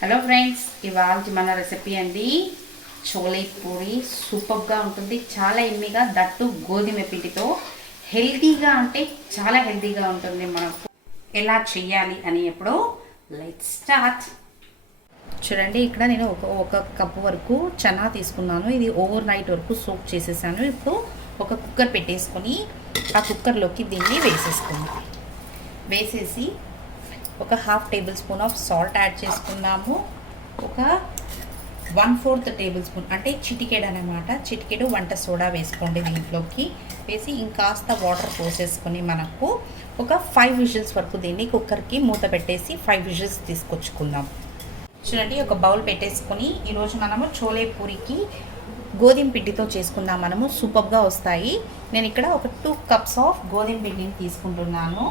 Hello friends, ఇవాళ మన recipe అండి చోలే పూరి. సూపర్గా ఉంటుంది, చాలా ఎమ్మిగా, దట్టు గోధుమ పిండితో హెల్తీగా, అంటే చాలా హెల్తీగా ఉంటుంది. మనం ఎలా చెయ్యాలి అని ఎప్పుడు లెట్స్ స్టార్ట్. చూడండి, ఇక్కడ నేను ఒక కప్పు వరకు చనా తీసుకున్నాను. ఇది ఓవర్ నైట్ వరకు సోక్ చేసేసాను. ఇప్పుడు ఒక కుక్కర్ పెట్టేసుకొని ఆ కుక్కర్లోకి దీన్ని వేసేసుకుందాం. వేసేసి ఒక half table spoon of salt add చేసుకుందాము. ఒక 1/4 టేబుల్ స్పూన్ అంటే చిటికెడు అనమాట, చిటికెడు వంట సోడా వేసుకోండి దీంట్లోకి. వేసి ఇంకాస్త వాటర్ పోసేసుకొని మనకు ఒక 5 విజిల్స్ వరకు దీన్ని కుక్కర్కి మూత పెట్టేసి 5 విజిల్స్ తీసుకొచ్చుకుందాం. చూడండి, ఒక బౌల్ పెట్టేసుకొని ఈరోజు మనము చోలే పూరికి గోధుమ పిండితో చేసుకుందాం. మనము సూపర్గా వస్తాయి. నేను ఇక్కడ ఒక 2 కప్స్ ఆఫ్ గోధుమ పిండిని తీసుకుంటున్నాను.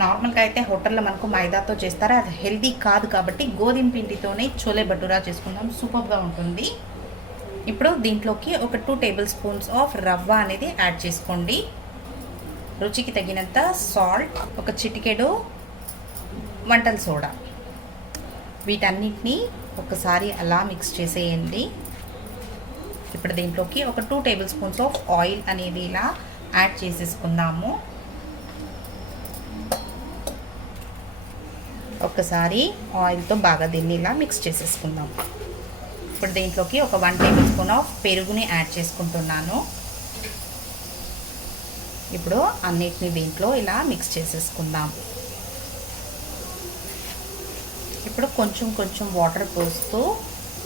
నార్మల్గా అయితే హోటల్లో మనకు మైదాతో చేస్తారు, అది హెల్దీ కాదు. కాబట్టి గోధుమ పిండితోనే చోలే భటూరా చేసుకుందాం, సూపర్గా ఉంటుంది. ఇప్పుడు దీంట్లోకి ఒక 2 టేబుల్ స్పూన్స్ ఆఫ్ రవ్వ అనేది యాడ్ చేసుకోండి. రుచికి తగినంత సాల్ట్, ఒక చిటికెడు వంటల సోడా, వీటన్నిటిని ఒకసారి అలా మిక్స్ చేసేయండి. ఇప్పుడు దీంట్లోకి ఒక 2 టేబుల్ స్పూన్స్ ఆఫ్ ఆయిల్ అనేది ఇలా యాడ్ చేసేసుకుందాము. ఒక్కసారి ఆయిల్తో బాగా దీన్ని ఇలా మిక్స్ చేసేసుకుందాం. ఇప్పుడు దీంట్లోకి ఒక 1 టేబుల్ స్పూన్ ఆఫ్ పెరుగుని యాడ్ చేసుకుంటున్నాను. ఇప్పుడు అన్నిటిని దీంట్లో ఇలా మిక్స్ చేసేసుకుందాం. ఇప్పుడు కొంచెం కొంచెం వాటర్ పోస్తూ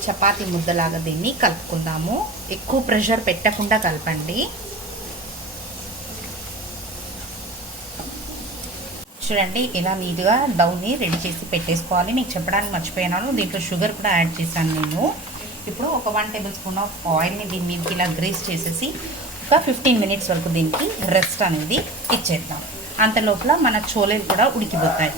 చపాతీ ముద్దలాగా దీన్ని కలుపుకుందాము. ఎక్కువ ప్రెషర్ పెట్టకుండా కలపండి. చూడండి, ఇలా నీట్గా డౌని రెడీ చేసి పెట్టేసుకోవాలి. మీకు చెప్పడానికి మర్చిపోయినాను, దీంట్లో షుగర్ కూడా యాడ్ చేశాను నేను. ఇప్పుడు ఒక 1 టేబుల్ స్పూన్ ఆఫ్ ఆయిల్ని దీని మీదకి ఇలా గ్రీస్ చేసేసి ఒక 15 మినిట్స్ వరకు దీనికి రెస్ట్ అనేది ఇచ్చేద్దాం. అంతలోపల మన చోలేలు కూడా ఉడికిపోతాయి.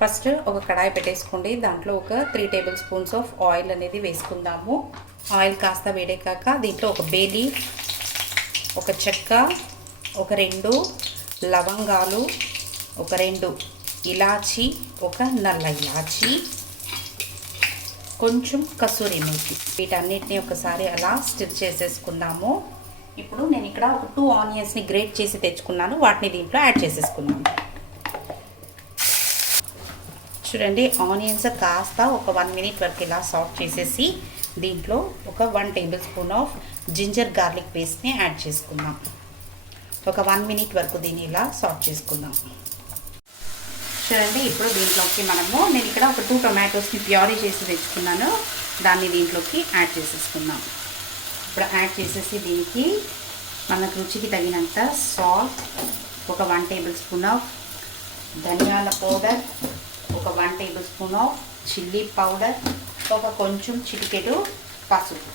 ఫస్ట్ ఒక కడాయి పెట్టేసుకోండి. దాంట్లో ఒక 3 టేబుల్ స్పూన్స్ ఆఫ్ ఆయిల్ అనేది వేసుకుందాము. ఆయిల్ కాస్త వేడెక్కాక దీంట్లో ఒక బే లీఫ్, ఒక చెక్క, ఒక 2 లవంగాలు, ఒక 2 ఇలాచి, ఒక నల్ల ఇలాచి, కొంచెం కసూరి మేతి, వీటన్నిటిని ఒకసారి అలా స్టిర్ చేసేసుకుందాము. ఇప్పుడు నేను ఇక్కడ ఒక 2 ఆనియన్స్ని గ్రేట్ చేసి తెచ్చుకున్నాను, వాటిని దీంట్లో యాడ్ చేసేసుకుందాము. చూడండి, ఆనియన్స్ కాస్త ఒక 1 మినిట్ వరకు ఇలా సాఫ్ట్ చేసేసి దీంట్లో ఒక 1 table spoon of ginger garlic పేస్ట్ని యాడ్ చేసుకుందాం. ఒక 1 మినిట్ వరకు దీన్ని ఇలా సాఫ్ట్ చేసుకుందాం. చూడండి, ఇప్పుడు దీంట్లోకి నేను ఇక్కడ ఒక 2 టొమాటోస్ని ప్యూరీ చేసి తెచ్చుకున్నాను, దాన్ని దీంట్లోకి యాడ్ చేసేసుకుందాం. ఇప్పుడు యాడ్ చేసేసి దీనికి మనకు రుచికి తగినంత సాల్ట్, ఒక 1 టేబుల్ స్పూన్ ఆఫ్ ధనియాల పౌడర్, ఒక 1 table spoon of chilli powder, ఒక కొంచెం చిటికెడు పసుపు,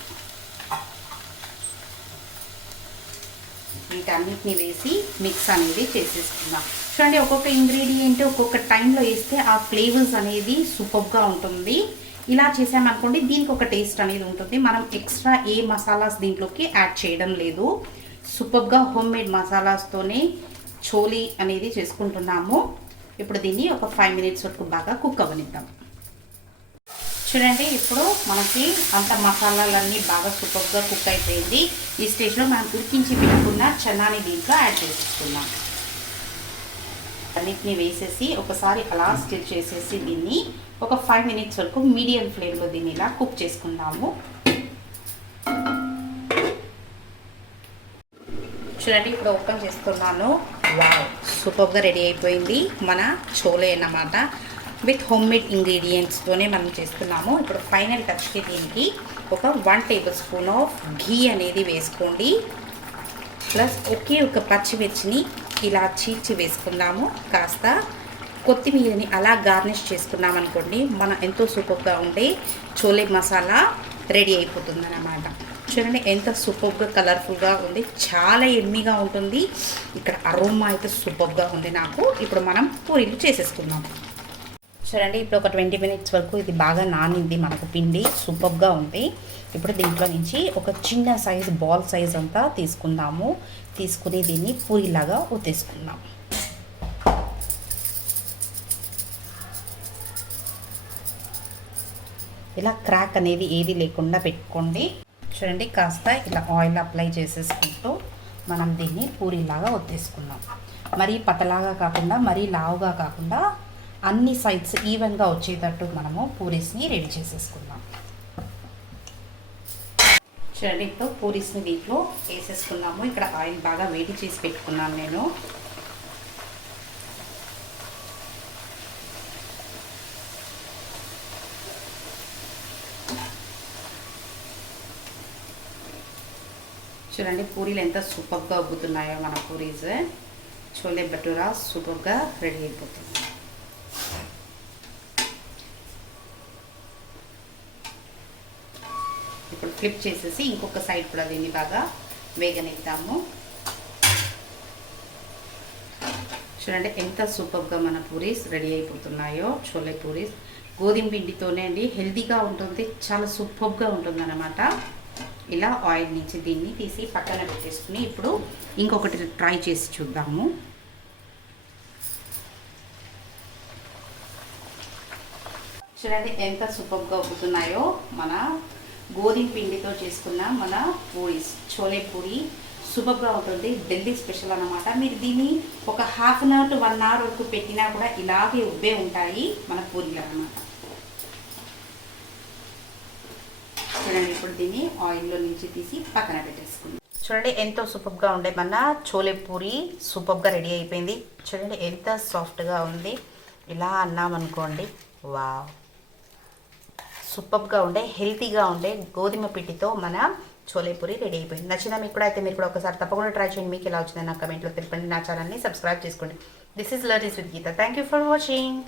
వీటన్నిటిని వేసి మిక్స్ అనేది చేసేసుకుందాం. చూడండి, ఒక్కొక్క ఇంగ్రీడియంట్ ఒక్కొక్క టైంలో వేస్తే ఆ ఫ్లేవర్స్ అనేది సూపర్గా ఉంటుంది. ఇలా చేసామనుకోండి, దీనికి ఒక టేస్ట్ అనేది ఉంటుంది. మనం ఎక్స్ట్రా ఏ మసాలాస్ దీంట్లోకి యాడ్ చేయడం లేదు. సూపర్గా హోమ్ మేడ్ మసాలాస్తోనే చోలీ అనేది చేసుకుంటున్నాము. ఇప్పుడు దీన్ని ఒక 5 మినిట్స్ వరకు బాగా కుక్ అవ్వనిద్దాం. చూడండి, ఇప్పుడు మనకి అంత మసాలాలన్నీ బాగా సూపర్గా కుక్ అయిపోయింది. ఈ స్టేజ్లో మనం ఉడికించి పెట్టుకున్న చన్నాని దీంట్లో యాడ్ చేసేసుకున్నాం. అన్నిటిని వేసేసి ఒకసారి అలా స్టిర్ చేసేసి దీన్ని ఒక 5 మినిట్స్ వరకు మీడియం ఫ్లేమ్లో దీన్ని ఇలా కుక్ చేసుకుందాము. చూడండి, ఇప్పుడు ఓపెన్ చేస్తున్నాను. వావ్, సూపర్గా రెడీ అయిపోయింది మన చోలే అన్నమాట. విత్ హోమ్ మేడ్ ఇంగ్రీడియంట్స్తోనే మనం చేస్తున్నాము. ఇప్పుడు ఫైనల్ టచ్కి దీనికి ఒక 1 టేబుల్ స్పూన్ ఆఫ్ ఘీ అనేది వేసుకోండి. ప్లస్ ఒక పచ్చిమిర్చిని ఇలా చీల్చి వేసుకుందాము. కాస్త కొత్తిమీరని అలా గార్నిష్ చేసుకున్నాం అనుకోండి, మన ఎంతో సూపర్గా ఉండే చోలే మసాలా రెడీ అయిపోతుంది అన్నమాట. చూడండి, ఎంత సూపర్గా కలర్ఫుల్గా ఉంది, చాలా ఎమ్మీగా ఉంటుంది. ఇక్కడ అరోమా అయితే సూపర్గా ఉంది నాకు. ఇప్పుడు మనం పూరీలు చేసేసుకుందాం. చూడండి, ఇప్పుడు ఒక 20 మినిట్స్ వరకు ఇది బాగా నానింది మనకు పిండి, సూపర్గా ఉంది. ఇప్పుడు దీంట్లో నుంచి ఒక చిన్న సైజు బాల్ సైజ్ అంతా తీసుకుందాము. తీసుకుని దీన్ని పూరిలాగా ఒత్తేసుకుందాం. ఇలా క్రాక్ అనేది ఏది లేకుండా పెట్టుకోండి. చూడండి, కాస్త ఇలా ఆయిల్ అప్లై చేసేసుకుంటూ మనం దీన్ని పూరీలాగా ఒత్తేసుకుందాం. మరీ పతలాగా కాకుండా మరీ లావుగా కాకుండా అన్ని సైడ్స్ ఈవెన్గా వచ్చేటట్టు మనము పూరీస్ని రెడీ చేసేసుకుందాం. చూడండి, ఇప్పుడు పూరీస్ని దీంట్లో వేసేసుకున్నాము. ఇక్కడ ఆయిల్ బాగా వేడి చేసి పెట్టుకున్నాను నేను. చూడండి, పూరీలు ఎంత సూపర్గా ఉబ్బుతున్నాయో మన పూరీస్. చోలే భటూరా సూపర్గా రెడీ అయిపోతుంది. ఇప్పుడు ఫ్లిప్ చేసేసి ఇంకొక సైడ్ కూడా దీన్ని బాగా వేగనిద్దాము. చూడండి ఎంత సూపర్గా మన పూరీస్ రెడీ అయిపోతున్నాయో. చోలే పూరీస్ గోధుమ పిండితోనే అండి, హెల్తీగా ఉంటుంది, చాలా సూపర్గా ఉంటుంది అన్నమాట. ఇలా ఆయిల్ నుంచి దీన్ని తీసి పక్కన పెట్టేసుకుని ఇప్పుడు ఇంకొకటి ట్రై చేసి చూద్దాము. చూడండి ఎంత సూపర్గా ఉబ్బుతున్నాయో మన గోధుమ పిండితో చేసుకున్న మన పూరీస్. చోలే పూరి సూపర్గా ఉంటుంది, ఢిల్లీ స్పెషల్ అన్నమాట. మీరు దీన్ని ఒక half an hour to 1 hour వరకు పెట్టినా కూడా ఇలాగే ఉబ్బే ఉంటాయి మన పూరీలు అన్నమాట. చూడండి, ఇప్పుడు దీన్ని ఆయిల్లో నుంచి తీసి పక్కన పెట్టేసుకుందాం. చూడండి ఎంతో సూపర్గా ఉండే మన చోలే పూరి సూపర్గా రెడీ అయిపోయింది. చూడండి ఎంత సాఫ్ట్గా ఉంది. ఇలా అన్నామనుకోండి, వావ్, సూపర్గా ఉండే హెల్తీగా ఉండే గోధుమ పిండితో మన చోలే పూరి రెడీ అయిపోయింది. నచ్చిందా మీకు కూడా? అయితే మీరు కూడా ఒకసారి తప్పకుండా ట్రై చేయండి. మీకు ఎలా వచ్చిందని నా కమెంట్లో తెలపండి. నా ఛానల్ని సబ్స్క్రైబ్ చేసుకోండి. This is Learnies with Geetha. Thank you for watching.